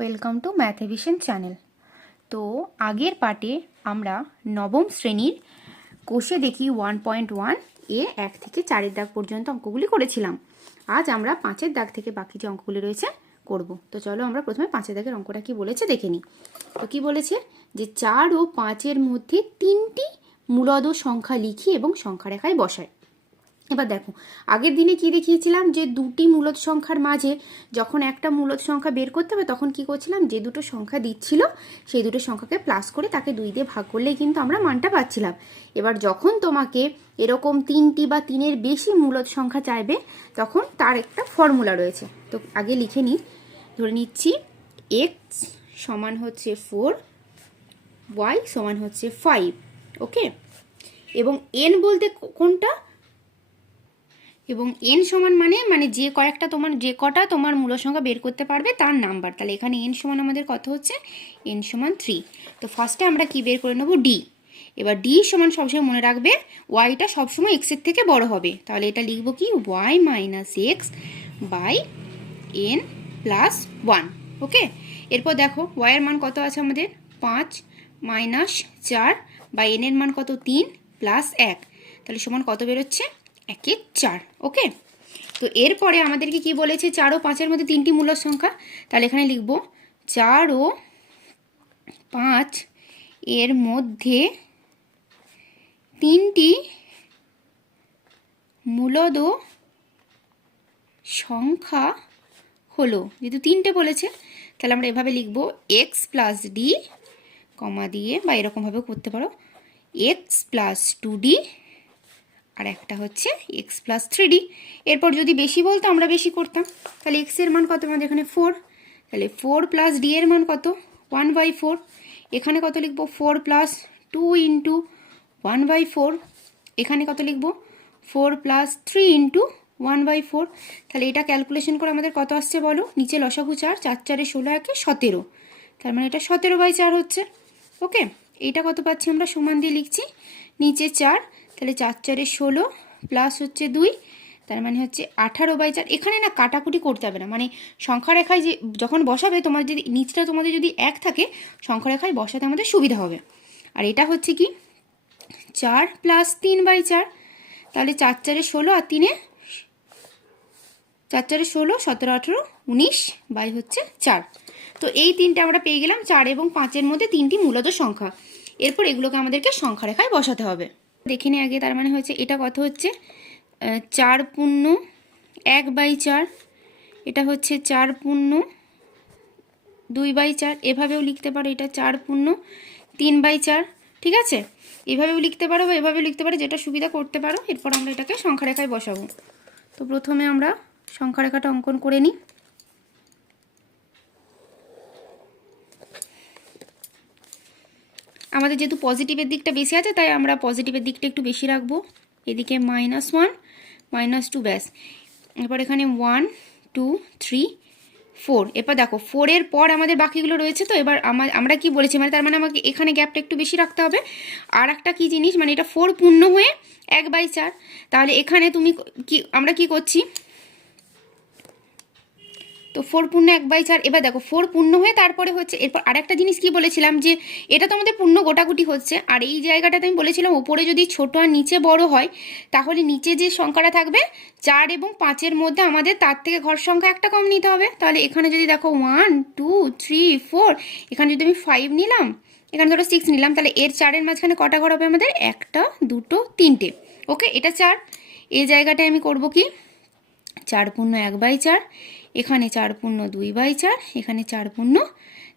Welcome to ম্যাথেভিশন channel. তো আগের পার্টে আমরা নবম শ্রেণির কোষে দেখি ওয়ান পয়েন্ট ওয়ান এ এক থেকে চারের দাগ পর্যন্ত অঙ্কগুলি করেছিলাম। আজ আমরা পাঁচের দাগ থেকে বাকি যে অঙ্কগুলি রয়েছে করব। তো চলো আমরা প্রথমে পাঁচের দাগের অঙ্কটা কি বলেছে দেখে নিই। তো কি বলেছে? যে চার ও পাঁচের মধ্যে তিনটি মূলদ সংখ্যা লিখি এবং সংখ্যা রেখায় বসায় এবার দেখো, আগের দিনে কি দেখিয়েছিলাম যে দুটি মূলদ সংখ্যার মাঝে যখন একটা মূলদ সংখ্যা বের করতে হবে তখন কি করছিলাম? যে দুটো সংখ্যা দিচ্ছিল, সেই দুটো সংখ্যাকে প্লাস করে তাকে দুই দিয়ে ভাগ করলেই কিন্তু আমরা মানটা পাচ্ছিলাম। এবার যখন তোমাকে এরকম তিনটি বা তিনের বেশি মূলদ সংখ্যা চাইবে, তখন তার একটা ফর্মুলা রয়েছে। তো আগে লিখে নিই ধরে নিচ্ছি এক্স সমান হচ্ছে ফোর ওয়াই সমান হচ্ছে ফাইভ ওকে এবং এন বলতে কোনটা? এবং এন সমান মানে মানে যে কয়েকটা তোমার, যে কটা তোমার মূল সংখ্যা বের করতে পারবে তার নাম্বার। তাহলে এখানে এন সমান আমাদের কত হচ্ছে? এন সমান থ্রি তো ফার্স্টে আমরা কি বের করে নেব? ডি এবার ডি সমান সবসময় মনে রাখবে ওয়াইটা সবসময় এক্সের থেকে বড় হবে। তাহলে এটা লিখব কি? Y minus X by N plus one okay এরপর দেখো ওয়াইয়ের মান কত আছে আমাদের? পাঁচ মাইনাস চার বা এন এর মান কত? তিন প্লাস এক। তাহলে সমান কত বেরোচ্ছে? একে চার ওকে তো এরপরে আমাদেরকে কি বলেছে? চার ও পাঁচের মধ্যে তিনটি মূল সংখ্যা। তাহলে এখানে লিখব, চার ও পাঁচ এর মধ্যে তিনটি মূলদ সংখ্যা হলো। যেহেতু তিনটে বলেছে, তাহলে আমরা এভাবে লিখব এক্স প্লাস ডি কমা দিয়ে বা এরকমভাবে করতে পারো এক্স প্লাস টু ডি আর একটা হচ্ছে এক্স প্লাস থ্রি এরপর যদি বেশি বলতো, আমরা বেশি করতাম। তাহলে এক্সের মান কত? আমাদের এখানে ফোর তাহলে ফোর প্লাস ডি এর মান কত? ওয়ান বাই ফোর এখানে কত লিখব? Four plus two into one by four এখানে কত লিখব? Four plus three into one by four তাহলে এটা ক্যালকুলেশন করে আমাদের কত আসছে বলো? নিচে লসাগু চার চার চারে ষোলো, একে সতেরো। তার মানে এটা সতেরো বাই চার হচ্ছে। ওকে এটা কত পাচ্ছি আমরা? সমান দিয়ে লিখছি। নিচে চার তাহলে চার চারে ষোলো প্লাস হচ্ছে দুই, তার মানে হচ্ছে আঠারো বাই চার। এখানে না কাটাকুটি করতে হবে না। মানে সংখ্যা রেখায় যে যখন বসাবে, তোমার যদি নিচটা তোমাদের যদি এক থাকে সংখ্যা রেখায় বসাতে আমাদের সুবিধা হবে। আর এটা হচ্ছে কি? চার প্লাস তিন বাই চার, তাহলে চার চারে ষোলো আর তিনে চার চারে ষোলো, সতেরো, আঠেরো, উনিশ বাই হচ্ছে চার। তো এই তিনটে আমরা পেয়ে গেলাম চার এবং পাঁচের মধ্যে তিনটি মূলত সংখ্যা। এরপর এগুলোকে আমাদেরকে সংখ্যা রেখায় বসাতে হবে। দেখে নিই আগে, তার মানে হচ্ছে এটা কত হচ্ছে? চার পূর্ণ এক বাই চার। এটা হচ্ছে চার পূর্ণ দুই বাই চার। এভাবেও লিখতে পারো, এটা চার পূর্ণ তিন বাই চার, ঠিক আছে? এভাবেও লিখতে পারো বা এভাবেও লিখতে পারো, যেটা সুবিধা করতে পারো। এরপর আমরা এটাকে সংখ্যা রেখায় বসাবো। তো প্রথমে আমরা সংখ্যা রেখাটা অঙ্কন করে নিই। আমাদের যেহেতু পজিটিভের দিকটা বেশি আছে, তাই আমরা পজিটিভের দিকটা একটু বেশি রাখব। এদিকে মাইনাস ওয়ান মাইনাস টু ব্যাস। এরপর এখানে ওয়ান টু থ্রি ফোর এরপর দেখো ফোরের পর আমাদের বাকিগুলো রয়েছে, তো এবার আমার আমরা কি বলেছি? মানে তার মানে আমাকে এখানে গ্যাপটা একটু বেশি রাখতে হবে। আর একটা কী জিনিস মানে এটা ফোর পূর্ণ হয়ে এক বাই চার। তাহলে এখানে তুমি কি, আমরা কি করছি? তো ফোর পূর্ণ এক বাই চার, এবার দেখো, ফোর পূর্ণ হয়ে তারপরে হচ্ছে, এরপর আরেকটা জিনিস কি বলেছিলাম যে এটা তো আমাদের পূর্ণ গোটাগুটি হচ্ছে, আর এই জায়গাটাতে আমি বলেছিলাম ওপরে যদি ছোট আর নিচে বড় হয়, তাহলে নিচে যে সংখ্যাটা থাকবে, চার এবং পাঁচের মধ্যে আমাদের তার থেকে ঘর সংখ্যা একটা কম নিতে হবে। তাহলে এখানে যদি দেখো ওয়ান টু থ্রি ফোর এখানে যদি আমি ফাইভ নিলাম, এখানে ধরো সিক্স নিলাম, তাহলে এর চারের মাঝখানে কটা ঘর হবে আমাদের? একটা, দুটো, তিনটে। ওকে এটা চার। এই জায়গাটায় আমি করব কি? চার পূর্ণ এক বাই চার এখানে চার পূর্ণ দুই বাই চার, এখানে চার পূর্ণ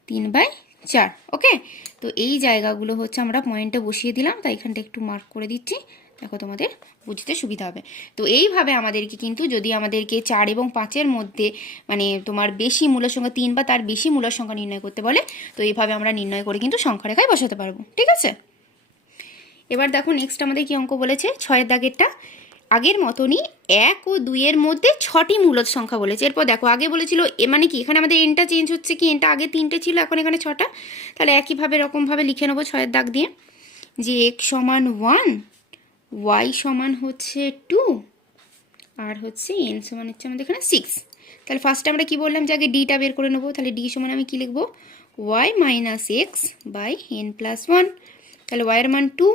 তিন বাই চার, ওকে? তো এই জায়গাগুলো হচ্ছে আমরা পয়েন্টে বসিয়ে দিলাম, তাই এখানটা একটু মার্ক করে দিচ্ছি। দেখো তোমাদের বুঝতে সুবিধা হবে। তো এইভাবে আমাদেরকে কিন্তু যদি আমাদেরকে চার এবং পাঁচের মধ্যে মানে তোমার বেশি মূল্য সংখ্যা তিন বা তার বেশি মূল্য সংখ্যা নির্ণয় করতে বলে, তো এইভাবে আমরা নির্ণয় করে কিন্তু সংখ্যা রেখায় বসাতে পারব, ঠিক আছে? এবার দেখো নেক্সট আমাদের কি অঙ্ক বলেছে? ছয়ের দাগেরটা। আগের মতনই এক ও দুইয়ের মধ্যে ছটি মূলত সংখ্যা বলেছে। এরপর দেখো, আগে বলেছিল এ মানে কি? এখানে আমাদের এনটা চেঞ্জ হচ্ছে কি? এনটা আগে তিনটে ছিল, এখন এখানে ছটা। তাহলে একইভাবে, এরকমভাবে লিখে নেব ছয়ের দাগ দিয়ে। যে এক সমান ওয়ান ওয়াই সমান হচ্ছে টু আর হচ্ছে এন সমান হচ্ছে আমাদের এখানে সিক্স তাহলে ফার্স্টে আমরা কি বললাম? যে আগে ডিটা বের করে নেব। তাহলে ডি সমান আমি কি লিখব? Y minus X by N plus one তাহলে ওয়াইয়ের মান টু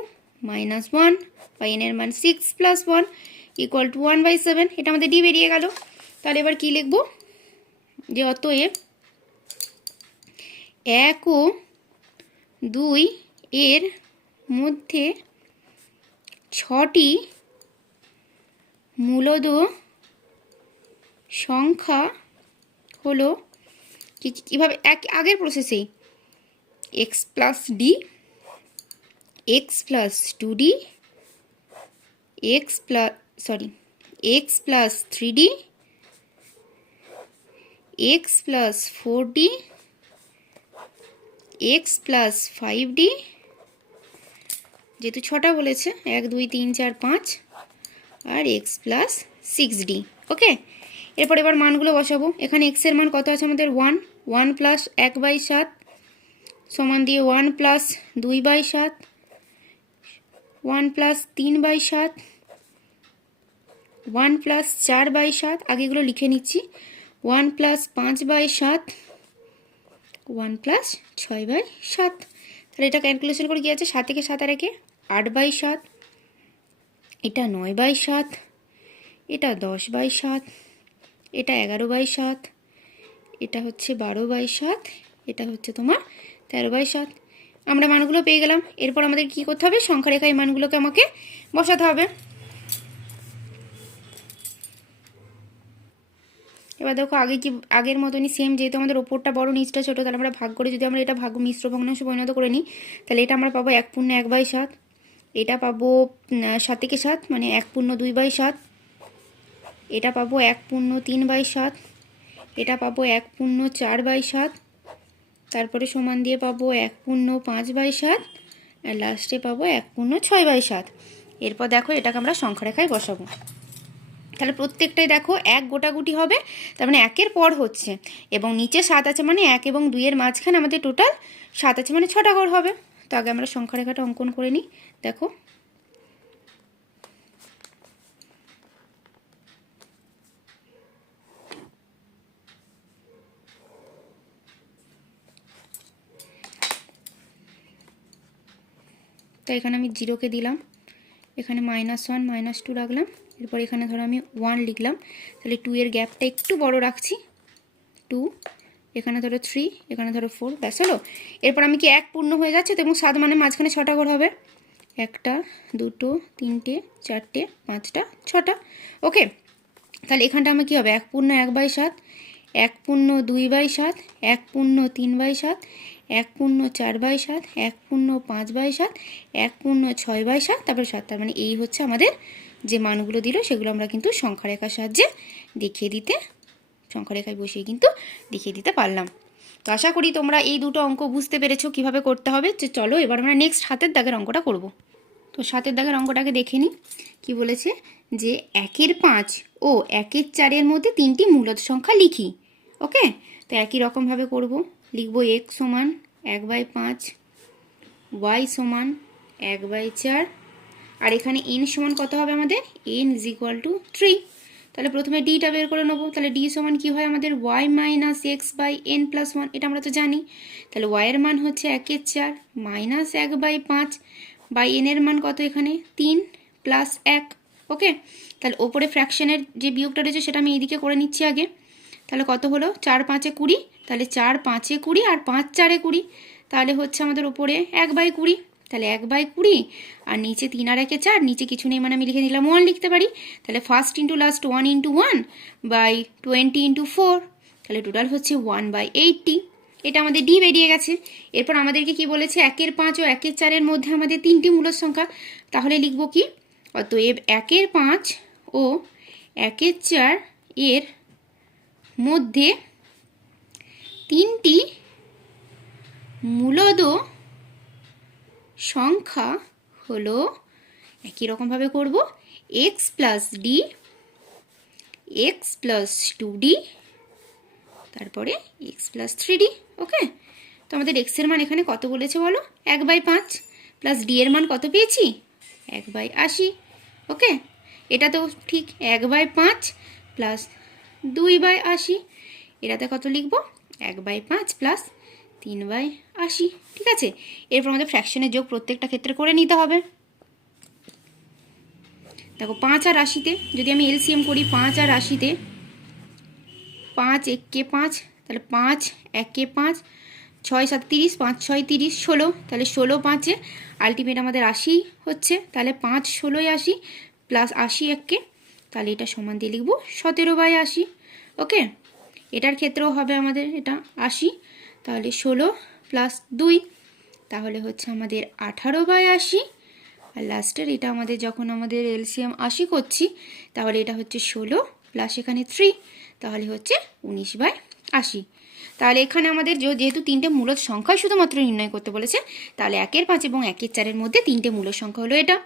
মাইনাস ওয়ান বাই এনের মান six plus one equal to one by seven এটা আমাদের ডি বেরিয়ে গেল। তাহলে এবার কি লিখব? যে অতএব এক ও দুই এর মধ্যে ছটি মূলদ সংখ্যা হলো কি, কি- এক, আগের প্রসেসেই X plus D X plus two D X plus sorry X plus three D X plus four D X plus five D যেহেতু ছটা বলেছে, এক, দুই, তিন, চার, পাঁচ, আর X plus six D okay এরপর এবার মানগুলো বসাবো। এখানে এক্সের মান কত আছে আমাদের? ওয়ান ওয়ান প্লাস এক বাই সাত সমান দিয়ে ওয়ান প্লাস দুই বাই সাত ওয়ান প্লাস তিন বাই সাত, ওয়ান প্লাস চার বাই সাত আগেগুলো লিখে নিচ্ছি, ওয়ান প্লাস পাঁচ বাই সাত, ওয়ান প্লাস ছয় বাই সাত। তাহলে এটা ক্যালকুলেশন করে কি আছে? সাত থেকে সাত আর একে আট বাই সাত, এটা নয় বাই সাত, এটা দশ বাই সাত, এটা এগারো বাই সাত, এটা হচ্ছে বারো বাই সাত, এটা হচ্ছে তোমার তেরো বাই সাত। আমরা মানগুলো পেয়ে গেলাম। এরপর আমাদের কি করতে হবে? সংখ্যা এই মানগুলোকে আমাকে বসাতে হবে। এবার দেখো, আগে কি, আগের মতনই সেম যেহেতু আমাদের ওপরটা বড়, নিচটা ছোটো, তাহলে আমরা ভাগ করে যদি আমরা এটা ভাগ, মিশ্র ভগ্নাংশ পরিণত করে নিই, তাহলে এটা আমরা পাবো এক পূর্ণ এক বাই সাত। এটা পাবো সাত সাত মানে এক পূর্ণ দুই বাই সাত। এটা পাবো এক পূর্ণ তিন বাই সাত। এটা পাবো এক পূর্ণ চার বাই সাত। তারপরে সমান দিয়ে পাবো এক পূর্ণ পাঁচ বাই সাত, আর লাস্টে পাবো এক পূর্ণ ছয় বাই সাত। এরপর দেখো এটাকে আমরা সংখ্যা রেখায় বসাবো। তাহলে প্রত্যেকটাই দেখো এক গোটাগুটি হবে, তার মানে একের পর হচ্ছে। এবং নিচে সাত আছে মানে এক এবং দুইয়ের মাঝখানে আমাদের টোটাল সাত আছে মানে ছটা ঘর হবে। তো আগে আমরা সংখ্যা রেখাটা অঙ্কন করে নিই। দেখো তো এখানে আমি জিরোকে দিলাম। এখানে মাইনাস ওয়ান মাইনাস টু রাখলাম। এরপর এখানে ধরো আমি ওয়ান লিখলাম। তাহলে টু এর গ্যাপটা একটু বড় রাখছি। টু এখানে ধরো থ্রি এখানে ধরো ফোর ব্যাস হলো। এরপর আমি কি এক পূর্ণ হয়ে যাচ্ছে তো এবং সাত মানে মাঝখানে ছটা ঘর হবে? একটা, দুটো, তিনটে, চারটে, পাঁচটা, ছটা। ওকে তাহলে এখানটা আমার কী হবে? এক পূর্ণ এক বাই সাত, এক পূর্ণ দুই বাই সাত, এক পূর্ণ তিন বাই সাত এক পূর্ণ চার বাই সাত, এক পূর্ণ পাঁচ বাই সাত, এক পূর্ণ ছয় বাই সাত, তারপরে সাত তার মানে এই হচ্ছে আমাদের যে মানগুলো দিল, সেগুলো আমরা কিন্তু সংখ্যা রেখার সাহায্যে দেখিয়ে দিতে সংখ্যা রেখায় বসিয়ে কিন্তু দেখিয়ে দিতে পারলাম। তো আশা করি তোমরা এই দুটো অঙ্ক বুঝতে পেরেছ কীভাবে করতে হবে। যে চলো এবার আমরা নেক্সট হাতের দাগের অঙ্কটা করব। তো সাতের দাগের অঙ্কটাকে দেখে নিই কী বলেছে? যে একের পাঁচ ও একের চারের মধ্যে তিনটি মূলত সংখ্যা লিখি। ওকে? তো একই রকমভাবে করব। লিখব এক সমান এক বাই পাঁচ ওয়াই সমান এক বাই চার। আর এখানে এন সমান কত হবে আমাদের? N is equal to three তাহলে প্রথমে ডিটা বের করে নেব। তাহলে ডি সমান কী হয় আমাদের? Y minus X by N plus one এটা আমরা তো জানি। তাহলে ওয়াইয়ের মান হচ্ছে একের চার মাইনাস এক বাই পাঁচ বাই এনের মান কত এখানে? তিন প্লাস এক। ওকে তাহলে ওপরে ফ্র্যাকশনের যে বিয়োগটা রয়েছে, সেটা আমি এইদিকে করে নিচ্ছি আগে। তাহলে কত হলো? চার পাঁচে কুড়ি। তাহলে চার পাঁচে কুড়ি আর পাঁচ চারে কুড়ি। তাহলে হচ্ছে আমাদের ওপরে এক বাই কুড়ি। তাহলে এক বাই কুড়ি আর নিচে তিন আর একে চার। নিচে কিছু নেই মানে আমি লিখে দিলাম ওয়ান লিখতে পারি। তাহলে first into last one into one by twenty into four তাহলে টোটাল হচ্ছে ওয়ান বাই এইটটি এটা আমাদের ডি বেরিয়ে গেছে। এরপর আমাদেরকে কি বলেছে? একের পাঁচ ও একের চারের মধ্যে আমাদের তিনটি মূলদ সংখ্যা। তাহলে লিখব কি? অতএব একের পাঁচ ও একের চার এর মধ্যে তিনটি মূলদ সংখ্যা হলো, একই রকমভাবে করব X plus D X plus two D তারপরে X plus three D okay তো আমাদের এক্সের মান এখানে কত বলেছে বলো? এক বাই পাঁচ প্লাস ডি এর মান কত পেয়েছি? এক বাই আশি ওকে এটা তো ঠিক এক বাই পাঁচ প্লাস দুই বাই আশি। এটাতে কত লিখব? এক বাই পাঁচ প্লাস তিন বাই আশি। ঠিক আছে? এরপর আমাদের ফ্র্যাকশনের যোগ প্রত্যেকটা ক্ষেত্রে করে নিতে হবে। দেখো, পাঁচ আর আশিতে, যদি আমি এলসিএম করি, পাঁচ আর আশিতে পাঁচ এককে পাঁচ, তাহলে পাঁচ একে পাঁচ, ছয় সাত তিরিশ, পাঁচ ছয় তিরিশ, ষোলো, তাহলে ষোলো পাঁচে আলটিমেট আমাদের আশি হচ্ছে, তাহলে পাঁচ ষোলোয় আশি প্লাস আশি এককে তাহলে এটা সমান দিয়ে লিখব সতেরো বাই আশি ওকে এটার ক্ষেত্রেও হবে আমাদের এটা আশি, তাহলে ষোলো প্লাস দুই, তাহলে হচ্ছে আমাদের আঠারো বাই আশি। আর লাস্টের এটা আমাদের যখন আমাদের এলসিএম আশি করছি, তাহলে এটা হচ্ছে ষোলো প্লাস এখানে থ্রি তাহলে হচ্ছে উনিশ বাই আশি। তাহলে এখানে আমাদের যেহেতু তিনটে মূলত সংখ্যাই শুধুমাত্র নির্ণয় করতে বলেছে, তাহলে একের পাঁচ এবং একের চারের মধ্যে তিনটে মূল সংখ্যা হলো এটা।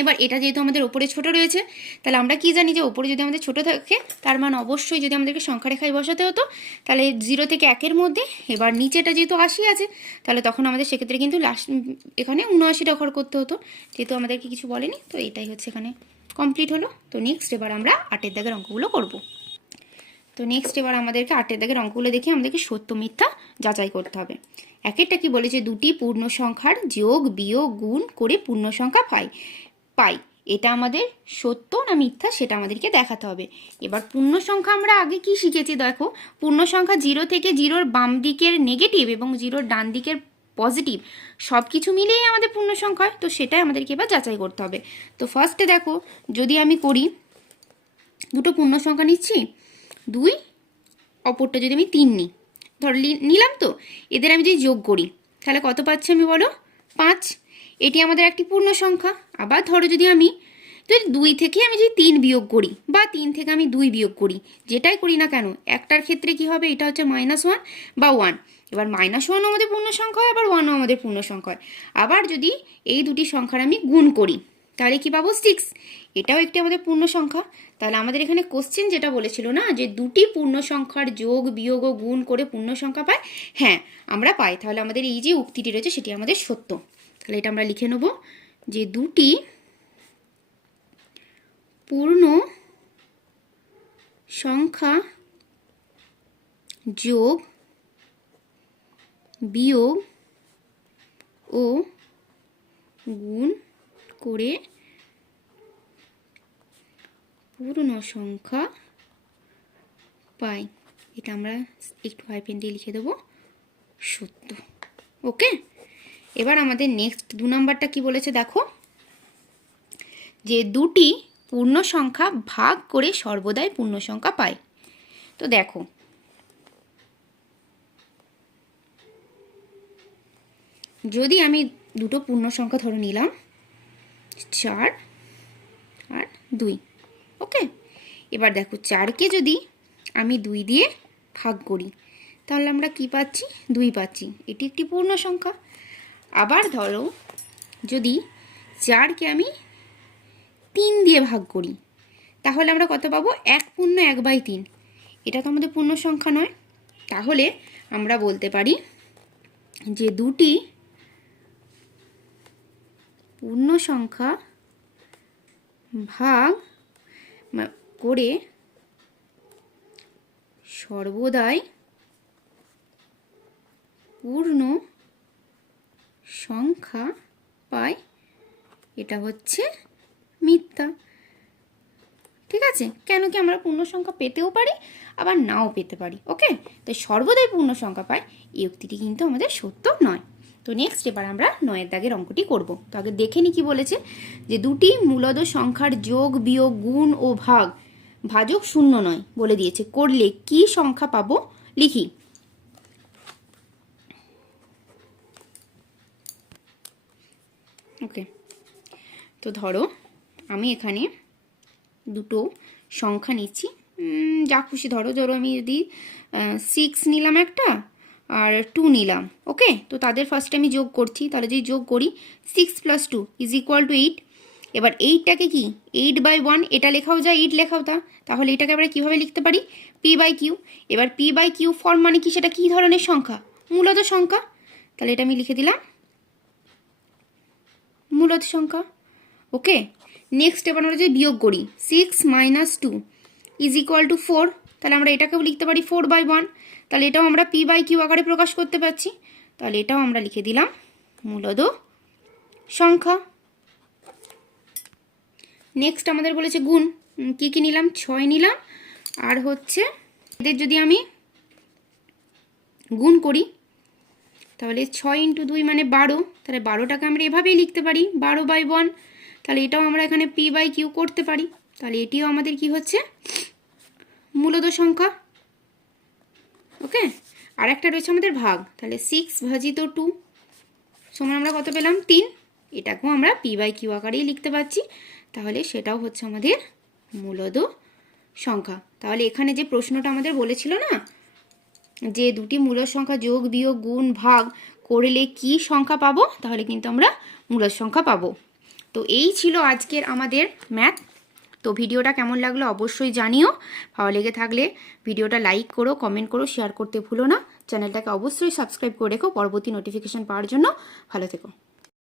এবার এটা যেহেতু আমাদের ওপরে ছোট রয়েছে, তাহলে আমরা কি জানি যে ওপরে যদি আমাদের ছোট থাকে, তার মান অবশ্যই যদি আমাদেরকে সংখ্যা রেখায় বসাতে হতো, তাহলে জিরো থেকে একের মধ্যে, এবার নিচেটা যেহেতু আশি আছে, তাহলে তখন আমাদের সেক্ষেত্রে কিন্তু লাস্ট এখানে উনআশিটা ঘর করতে হতো, যেহেতু আমাদেরকে কিছু বলেনি, তো এটাই হচ্ছে এখানে কমপ্লিট হলো। তো নেক্সট এবার আমরা আটের দাগের অঙ্কগুলো করব। তো নেক্সট এবার আমাদেরকে আটের দাগের অঙ্কগুলো দেখে আমাদেরকে সত্য মিথ্যা যাচাই করতে হবে। একেরটা কি বলেছে? দুটি পূর্ণ সংখ্যার যোগ বিয়োগ গুণ করে পূর্ণ সংখ্যা পাই। পাই। এটা আমাদের সত্য না মিথ্যা সেটা আমাদেরকে দেখাতে হবে। এবার পূর্ণ সংখ্যা আমরা আগে কি শিখেছি দেখো? পূর্ণ সংখ্যা জিরো থেকে জিরোর বাম দিকের নেগেটিভ এবং জিরোর ডান দিকের পজিটিভ সব কিছু মিলেই আমাদের পূর্ণ সংখ্যা তো সেটাই আমাদেরকে এবার যাচাই করতে হবে। তো ফার্স্টে দেখো, যদি আমি করি, দুটো পূর্ণ সংখ্যা নিচ্ছি, দুই, অপরটা যদি আমি তিন নিই। ধর নিলাম তো? এদের আমি যদি যোগ করি, তাহলে কত পাচ্ছি আমি বলো? পাঁচ। এটি আমাদের একটি পূর্ণ সংখ্যা। আবার ধরো যদি আমি যদি দুই থেকে আমি যদি তিন বিয়োগ করি, বা তিন থেকে আমি দুই বিয়োগ করি, যেটাই করি না কেন, একটার ক্ষেত্রে কি হবে? এটা হচ্ছে মাইনাস ওয়ান বা ওয়ান এবার মাইনাস ওয়ানও আমাদের পূর্ণ সংখ্যা হয়, আবার ওয়ানও আমাদের পূর্ণ সংখ্যা হয়। আবার যদি এই দুটি সংখ্যার আমি গুণ করি, তাহলে কি পাবো? সিক্স এটাও একটি আমাদের পূর্ণ সংখ্যা। তাহলে আমাদের এখানে কোশ্চেন যেটা বলেছিল না, যে দুটি পূর্ণ সংখ্যার যোগ, বিয়োগ ও গুণ করে পূর্ণ সংখ্যা পায়? হ্যাঁ আমরা পাই। তাহলে আমাদের এই যে উক্তিটি রয়েছে, সেটি আমাদের সত্য। তাহলে এটা আমরা লিখে নেব যে দুটি পূর্ণ সংখ্যা যোগ বিয়োগ ও গুণ করে পূর্ণ সংখ্যা পাই। এটা আমরা একটু হাইপেন দিয়ে লিখে দেবো সত্য। ওকে এবার আমাদের নেক্সট দু নম্বরটা কি বলেছে দেখো? যে দুটি পূর্ণ সংখ্যা ভাগ করে সর্বদাই পূর্ণ সংখ্যা পায়। তো দেখো। যদি আমি দুটো পূর্ণ সংখ্যা ধরে নিলাম, চার আর দুই, ওকে? এবার দেখো, চারকে যদি আমি দুই দিয়ে ভাগ করি, তাহলে আমরা কি পাচ্ছি? দুই পাচ্ছি। এটি একটি পূর্ণ সংখ্যা। আবার ধরো, যদি চারকে আমি তিন দিয়ে ভাগ করি, তাহলে আমরা কত পাবো? এক পূর্ণ এক বাই তিন। এটা তো আমাদের পূর্ণ সংখ্যা নয়। তাহলে আমরা বলতে পারি যে দুটি পূর্ণ সংখ্যা ভাগ করে সর্বদাই পূর্ণ সংখ্যা পাই, এটা হচ্ছে মিথ্যা। ঠিক আছে? কেন কি আমরা পূর্ণ সংখ্যা পেতেও পারি, আবার নাও পেতে পারি, ওকে? তো সর্বদাই পূর্ণ সংখ্যা পাই, এই উক্তিটি কিন্তু আমাদের সত্য নয়। তো নেক্সট এবার আমরা নয়ের দাগের অঙ্কটি করব। তো আগে দেখে নি কি বলেছে? যে দুটি মূলত সংখ্যার যোগ, বিয়োগ, গুণ ও ভাগ, ভাজক শূন্য নয় বলে দিয়েছে। করলে কি সংখ্যা পাবো? লিখি। ওকে তো ধরো, আমি এখানে দুটো সংখ্যা নিচ্ছি। যা খুশি ধরো ধরো আমি যদি সিক্স নিলাম একটা আর টু নিলাম ওকে তো তাদের ফার্স্টে আমি যোগ করছি, তাহলে যদি যোগ করি six plus two is equal to eight এবার এইটটাকে কি? এইট বাই ওয়ান এটা লেখাও যায় এইট লেখাও তা। তাহলে এটাকে আমরা কীভাবে লিখতে পারি? পি বাই কিউ এবার পি বাই কিউ ফর্ম মানে কি? সেটা কী ধরনের সংখ্যা? মূলত সংখ্যা। তাহলে এটা আমি লিখে দিলাম। মূলত সংখ্যা ওকে নেক্সট এবার আমরা যদি বিয়োগ করি six minus two is equal to four তাহলে আমরা এটাকেও লিখতে পারি ফোর বাই ওয়ান তাহলে এটাও আমরা পি বাই কিউ আকারে প্রকাশ করতে পারছি। তাহলে এটাও আমরা লিখে দিলাম মূলদ সংখ্যা। নেক্সট আমাদের বলেছে গুণ কি কি নিলাম? ছয় নিলাম। আর হচ্ছে, এদের যদি আমি গুণ করি তাহলে ছয় ইন্টু দুই মানে বারো। তাহলে বারোটাকে আমরা এভাবেই লিখতে পারি, বারো বাই ওয়ান তাহলে এটাও আমরা এখানে পি বাই কিউ করতে পারি। তাহলে এটিও আমাদের কি হচ্ছে? মূলত সংখ্যা। ওকে? আর একটা রয়েছে আমাদের ভাগ। তাহলে সিক্স ভাজিত টু সমান আমরা কত পেলাম? তিন। এটাকেও আমরা পি বাই কিউ আকারেই লিখতে পারছি। তাহলে সেটাও হচ্ছে আমাদের মূলত সংখ্যা। তাহলে এখানে যে প্রশ্নটা আমাদের বলেছিল না যে দুটি মূল সংখ্যা যোগ, বিয়োগ, গুণ, ভাগ করলে কি সংখ্যা পাবো? তাহলে কিন্তু আমরা মূল সংখ্যা পাবো। তো এই ছিল আজকের আমাদের ম্যাথ তো ভিডিওটা কেমন লাগল অবশ্যই জানিও। ভালো লেগে থাকলে ভিডিওটা লাইক করো কমেন্ট করো শেয়ার করতে ভুলো না। চ্যানেলটাকে অবশ্যই সাবস্ক্রাইব করে রেখো। পরবর্তী নোটিফিকেশান পাওয়ার জন্য ভালো থেকো।